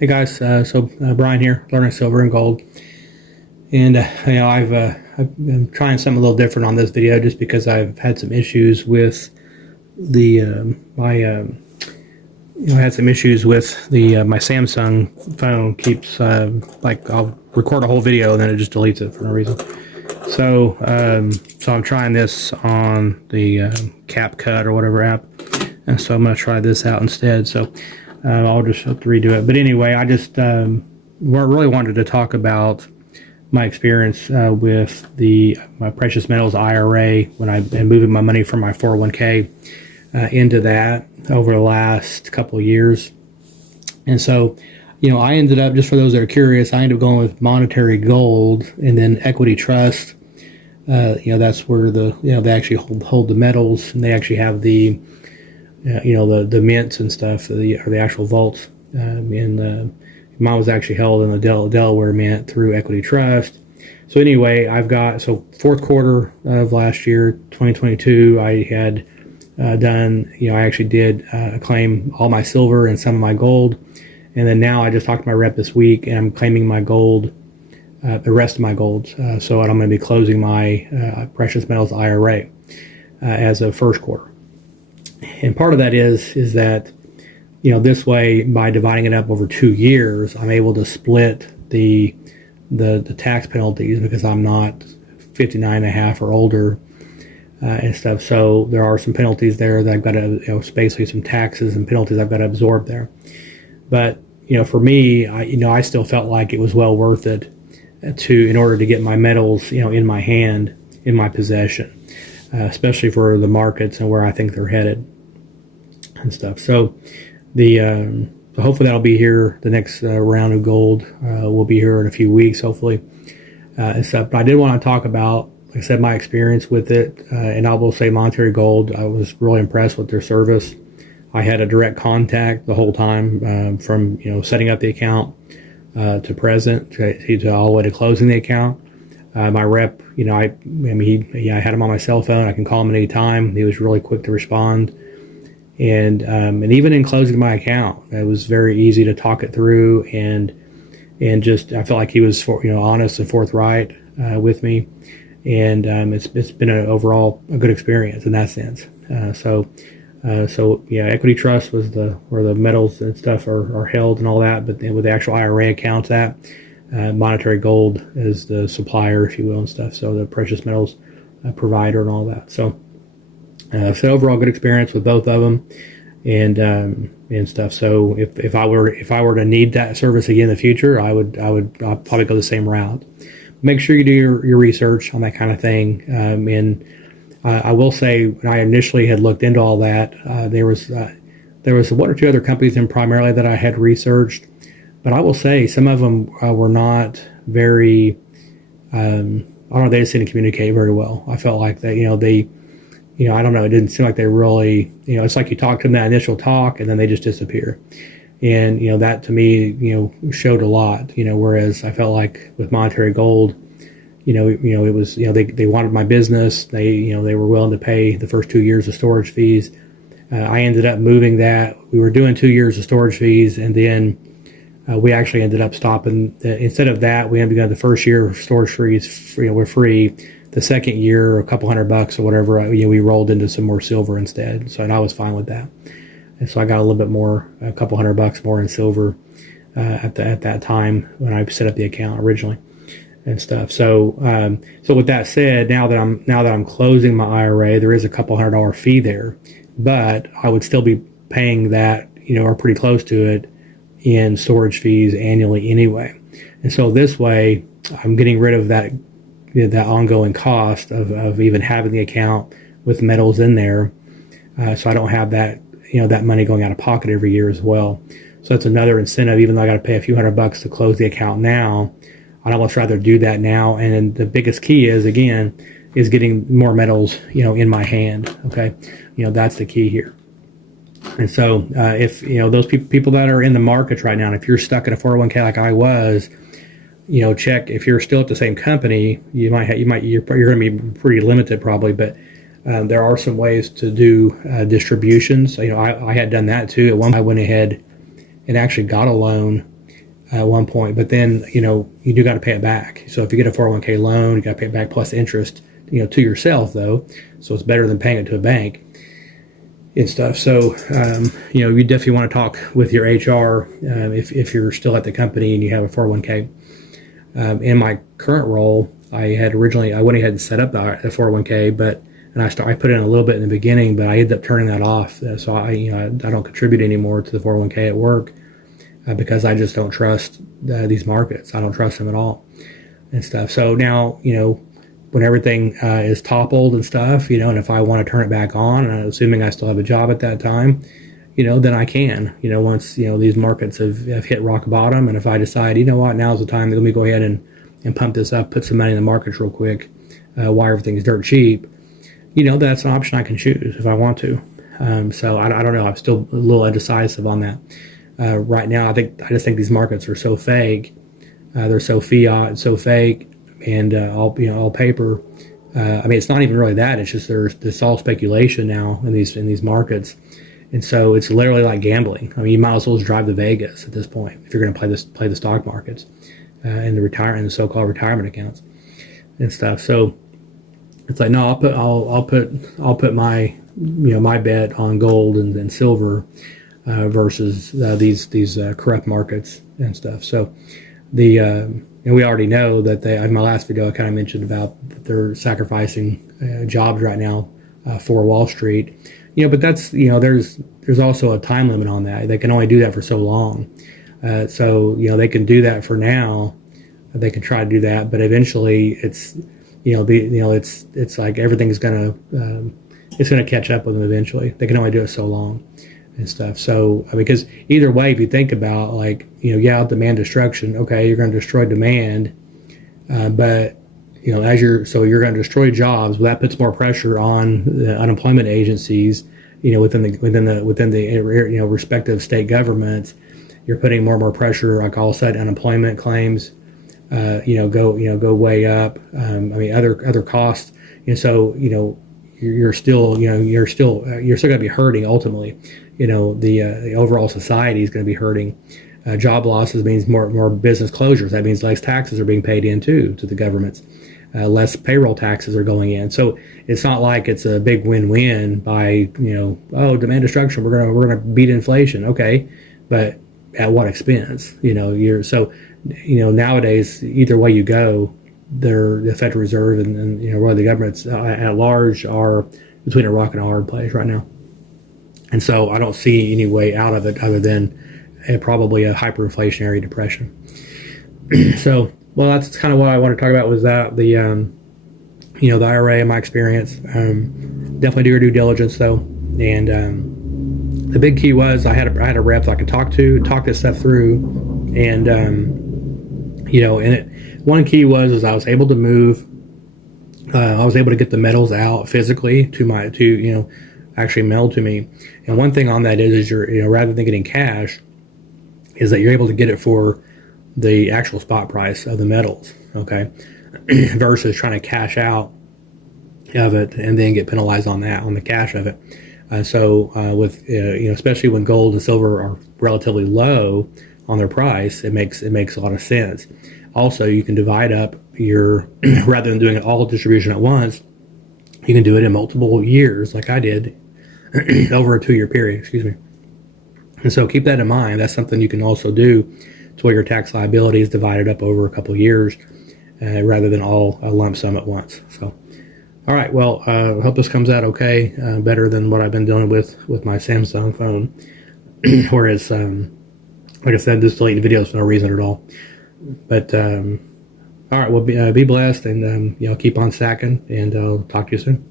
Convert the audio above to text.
Hey guys, Brian here, learning silver and gold, and I'm trying something a little different on this video just because I've had some issues with the I had some issues with the my Samsung phone keeps like I'll record a whole video and then it just deletes it for no reason. So I'm trying this on the CapCut or whatever app, and so I'm going to try this out instead. So I'll just have to redo it. But anyway, I just really wanted to talk about my experience with my precious metals IRA when I've been moving my money from my 401k into that over the last couple of years. And so, I ended up, just for those that are curious, I ended up going with monetary gold and then equity trust. That's where they actually hold the metals, and they actually have the the mints and stuff, or the actual vaults. Mine was actually held in the Delaware Mint through Equity Trust. So anyway, fourth quarter of last year, 2022, I had done, I actually did claim all my silver and some of my gold. And then now I just talked to my rep this week, and I'm claiming my gold, the rest of my gold. So I'm going to be closing my precious metals IRA as of first quarter. And part of that is that, this way, by dividing it up over 2 years, I'm able to split the tax penalties because I'm not 59 and a half or older and stuff. So there are some penalties there that I've got to, basically some taxes and penalties I've got to absorb there. But, for me, I still felt like it was well worth it in order to get my metals, in my hand, in my possession, especially for the markets and where I think they're headed and stuff. So so hopefully that'll be here. The next round of gold will be here in a few weeks, hopefully, and stuff. But I did want to talk about, like I said, my experience with it, and I will say monetary gold. I was really impressed with their service. I had a direct contact the whole time, from setting up the account to present to all the way to closing the account. My rep, I had him on my cell phone. I can call him at any time. He was really quick to respond. And even in closing my account, it was very easy to talk it through, and just I felt like he was honest and forthright with me, and it's been overall a good experience in that sense. Equity Trust was where the metals and stuff are held and all that, but then with the actual IRA accounts, monetary gold is the supplier, if you will, and stuff. So the precious metals provider and all that. So overall good experience with both of them, and stuff. So if I were to need that service again in the future, I'll probably go the same route. Make sure you do your research on that kind of thing. And I will say, when I initially had looked into all that, there was one or two other companies, and primarily that I had researched. But I will say some of them were not very. I don't know. They just didn't communicate very well. I felt like that. I don't know. It didn't seem like they really, it's like you talk to them that initial talk and then they just disappear. And, that to me, showed a lot, whereas I felt like with monetary gold, it was, they wanted my business. They were willing to pay the first 2 years of storage fees. I ended up moving that. We were doing 2 years of storage fees, and then we actually ended up stopping. Instead of that, we ended up going the first year of storage fees, we're free. The second year, a couple $100 or whatever, we rolled into some more silver instead. So, and I was fine with that. And so I got a little bit more, a couple $100 more in silver at that time when I set up the account originally and stuff. So, with that said, now that I'm closing my IRA, there is a couple $100 fee there, but I would still be paying that, or pretty close to it, in storage fees annually anyway. And so this way, I'm getting rid of that ongoing cost of even having the account with metals in there, so I don't have that that money going out of pocket every year as well. So that's another incentive. Even though I got to pay a few $100 to close the account now, I'd almost rather do that now. And then the biggest key is getting more metals in my hand. Okay, that's the key here. And so if those people that are in the markets right now, and if you're stuck in a 401k like I was, check if you're still at the same company. You're going to be pretty limited probably, but there are some ways to do distributions. I had done that too. At one point, I went ahead and actually got a loan at one point, but then, you do got to pay it back. So if you get a 401k loan, you got to pay it back plus interest, to yourself though. So it's better than paying it to a bank and stuff. So, you definitely want to talk with your HR if you're still at the company and you have a 401k. In my current role, I went ahead and set up the 401k, I put in a little bit in the beginning, but I ended up turning that off. So I don't contribute anymore to the 401k at work because I just don't trust these markets. I don't trust them at all and stuff. So now, when everything is toppled and stuff, and if I want to turn it back on, and I'm assuming I still have a job at that time, then I can, once, these markets have hit rock bottom. And if I decide, now's the time, let me go ahead and pump this up, put some money in the markets real quick, while everything's dirt cheap, that's an option I can choose if I want to. So I don't know. I'm still a little indecisive on that. Right now, I just think these markets are so fake. They're so fiat, so fake, and all paper. It's not even really that. It's just it's all speculation now in these markets, and so it's literally like gambling. You might as well just drive to Vegas at this point if you're going to play the stock markets and the so-called retirement accounts and stuff. So it's like, no, I'll put my my bet on gold and silver versus these corrupt markets and stuff. So and we already know that in my last video I kind of mentioned about that they're sacrificing jobs right now for Wall Street. But that's there's also a time limit on that. They can only do that for so long. So they can do that for now. They can try to do that, but eventually it's it's like everything's gonna catch up with them eventually. They can only do it so long and stuff. So because either way, if you think about demand destruction, okay, you're going to destroy demand, but you're going to destroy jobs. Well, that puts more pressure on the unemployment agencies, within the respective state governments. You're putting more and more pressure, like all said, unemployment claims go way up. Other costs, so you're still going to be hurting ultimately. The overall society is going to be hurting. Job losses means more business closures. That means less taxes are being paid in to the governments. Less payroll taxes are going in. So it's not like it's a big win-win by demand destruction. We're gonna beat inflation. Okay, but at what expense? Nowadays, either way you go, the Federal Reserve and really the governments at large are between a rock and a hard place right now. And so I don't see any way out of it other than probably a hyperinflationary depression. So, well, that's kind of what I want to talk about was that the IRA in my experience. Definitely do your due diligence though. And the big key was I had a rep that I could talk this stuff through. And, one key was I was able to move. I was able to get the metals out physically to actually mailed to me. And one thing on that is you're rather than getting cash, is that you're able to get it for the actual spot price of the metals, okay, versus trying to cash out of it and then get penalized on the cash of it. Especially when gold and silver are relatively low on their price, it makes a lot of sense. Also, you can divide up your rather than doing it all distribution at once, you can do it in multiple years, like I did, over a 2-year period. Excuse me. And so keep that in mind. That's something you can also do to where your tax liability is divided up over a couple of years, rather than all a lump sum at once. So, all right. Well, I hope this comes out okay, better than what I've been dealing with my Samsung phone. Whereas, like I said, just deleting videos for no reason at all. But all right. Well, be blessed, and keep on stacking, and I'll talk to you soon.